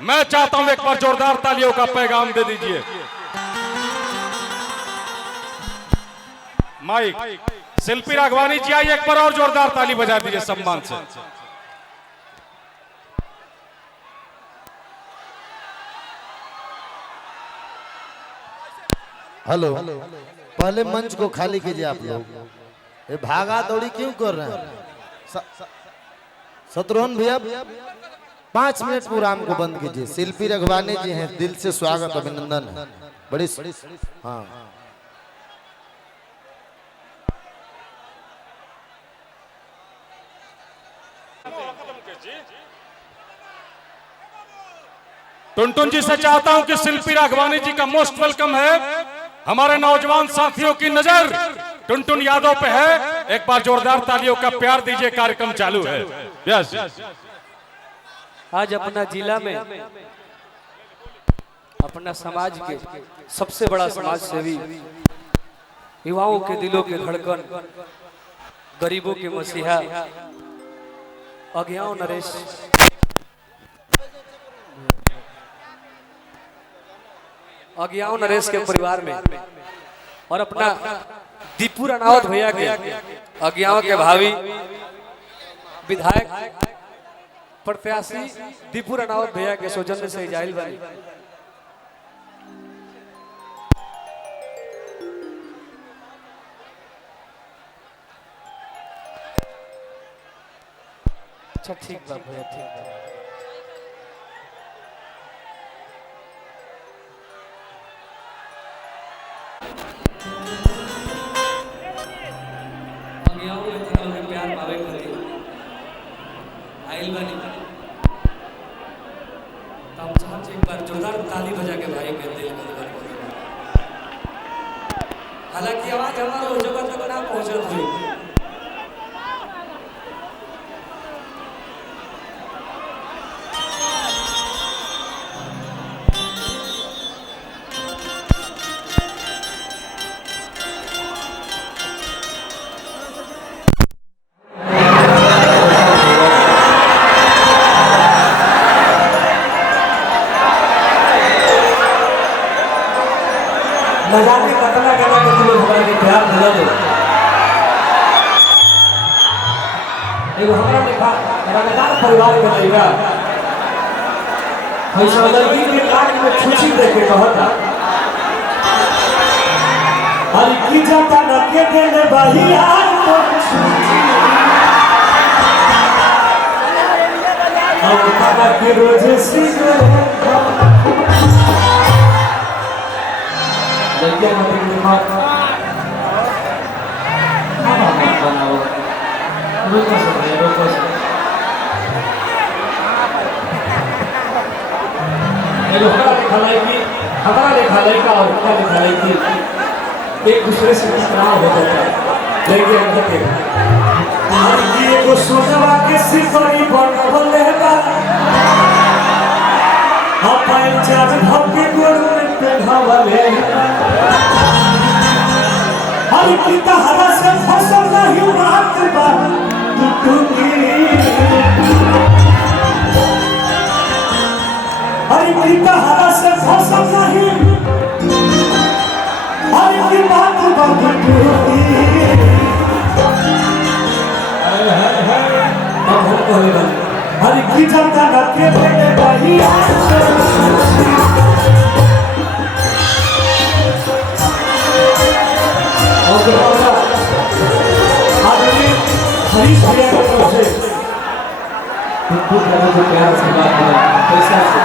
मैं चाहता हूं एक बार जोरदार तालियों का पैगाम दे दीजिए। माइक शिल्पी राघवानी जी आइए, एक बार और जोरदार ताली बजा दीजिए सम्मान से। हेलो, पहले मंच को खाली कीजिए आप लोग। ये भागा दौड़ी क्यों कर रहे हैं? शत्रुघ्न भैया 5 मिनट प्रोग्राम को बंद कीजिए। शिल्पी राघवानी जी हैं, दिल से स्वागत अभिनंदन है। बड़ी हाँ टुनटुन जी से चाहता हूं कि शिल्पी राघवानी जी का मोस्ट वेलकम है। हमारे नौजवान साथियों की नजर टुनटुन यादव पे है। एक बार जोरदार तालियों का प्यार दीजिए, कार्यक्रम चालू है। यस, आज अपना जिला में अपना समाज के सबसे बड़ा समाज सेवी, युवाओं के दिलों के धड़कन, गरीबों के मसीहा अज्ञाओं नरेश के परिवार में और अपना दीपू राणावत भैया के अज्ञाओं के भावी विधायक प्रत्याशी दीपू राणावत भैया के सौजन्य से जाहिल बनी। अच्छा ठीक बात भैया, ठीक बात। प्यार पावे आइल बनी तब चाहते एक बार जोरदार ताली बजा के भाई के दिल में। हालांकि आवाज हमारा उस जगह तक ना पहुंचत हुई। मजाक कतना कतना के दिल भगवान के प्यार दिला दो। एगो हमरा देखा रंगदार परिवार के लइका ऐसा लड़की के काट में छुछी देके कहता हर की जाता न के देले बाही यार तो छुछी अब पता के रोज सिगरे लड़कियां मत दिमाग बनाओ रोको से रोको से ये हमारा देखा लड़का और उनका देखा लड़की एक दूसरे से टकराव हो जाता है। लड़कियां कहते हैं आज की को सोचवा के सिफरी बनवले बा अपन चार भक्के गोड़ में पेढ़ावले हर की तहरा से फसल नहीं बात बा टूटी हर की तहरा से फसल नहीं हर की बात बा टूटी अब हम कहले हर की जनता न के बेटे भाई हरीश भैया की तरफ से बहुत प्यार से बात पैसा से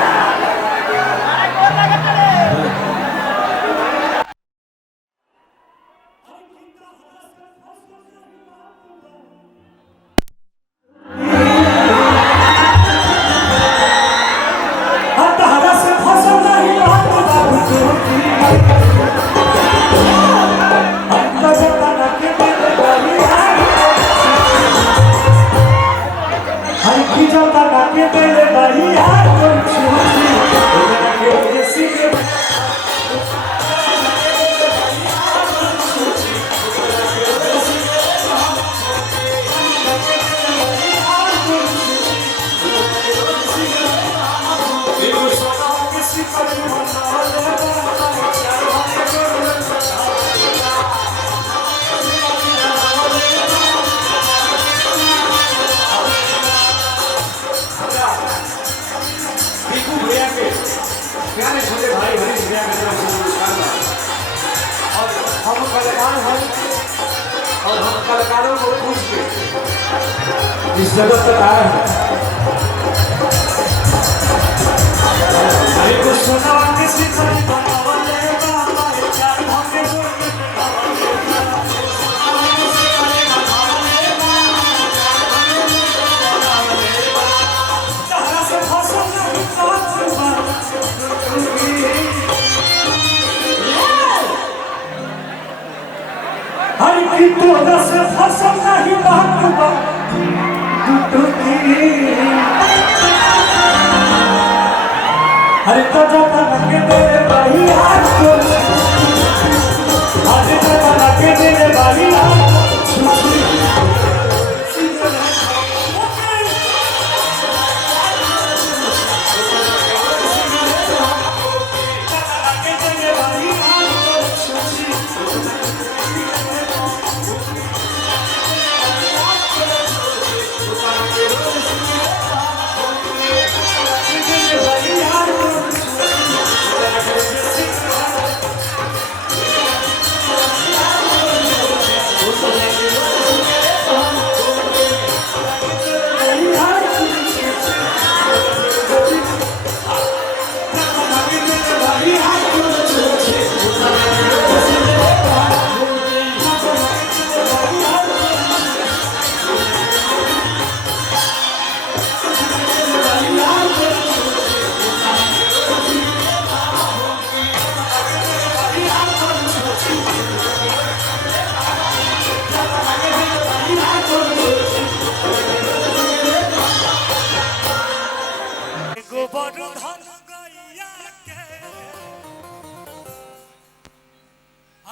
हर की जो तक के दिल बहिया कलाकार हैं और हम कलाकारों को पूछ के इस जगत तक आए हैं। अरे कुछ सुना किसी पर बनावले बाबा चार भागे जोड़े तारा से फसल नहीं काटूंगा हर की तोरा से फसल नहीं काटूंगा हर तो लगे तेरे भाई हाथ को आज तो लगे तेरे भाई हाथ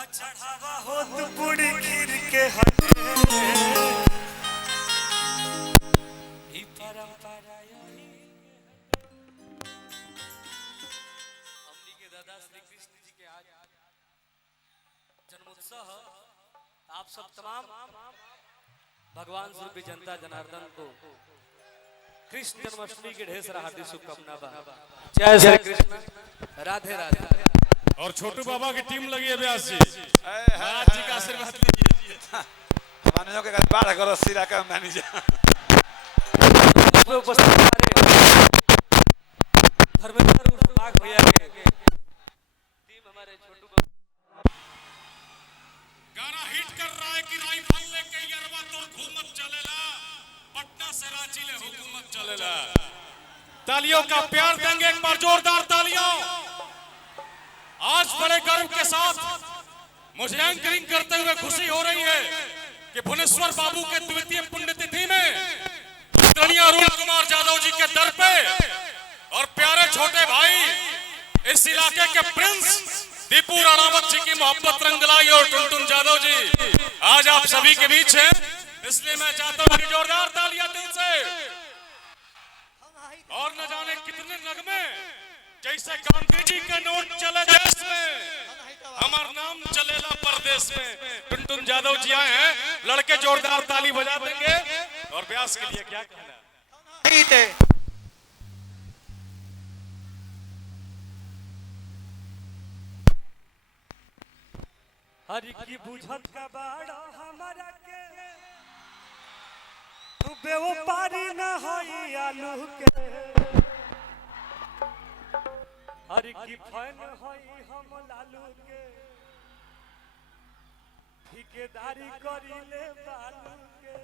चढ़ावा हो तू पूरी खीर के हटे ई परंपरा यही हमनी के दादा श्री कृष्ण जी के आज जन्मोत्सव आप सब तमाम भगवान स्वरूपी जनता जनार्दन को कृष्ण जन्माष्टमी के ढेर सारा हार्दिक शुभकामना बा। जय श्री कृष्ण, राधे राधे। और छोटू बाबा की टीम लगी है व्यास जी, महाराज जी का आशीर्वाद लीजिए। मानो के बाढ़ करो सिरा का मैनेजर उपस्थित हमारे धर्मेंद्र बाग भैया के टीम हमारे छोटू गाना हिट कर रहा है कि राइफल लेके यरवा तोर घूमत चलेला, पटना से रांची ले हुकूमत चलेला। तालियों का प्यार देंगे एक बार, जोरदार तालियां। आज बड़े गर्व के साथ मुझे एंकरिंग करते हुए खुशी हो रही है कि भुवनेश्वर बाबू के द्वितीय पुण्यतिथि में आदरणीय अरुण कुमार यादव जी के दर पे और प्यारे छोटे भाई इस इलाके के प्रिंस दीपू राणावत जी की मोहब्बत रंग लाई और टुनटुन यादव जी आज आप सभी के बीच हैं, इसलिए मैं चाहता हूं कि जोरदार तालियां दिल से। और न जाने कितने नगमे जैसे गांधी जी के नोट चले देश में, हमार नाम चलेला परदेश में। टुनटुन यादव जी आए हैं, लड़के जोरदार ताली बजा देंगे। और व्यास के लिए क्या कहना है? हरि की बुझत का बाड़ा हमारा के तू बेवफारी न होई आलू के हरि की फैन होई हम लालू के ठेकेदारी करी ले बालू के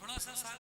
थोड़ा सा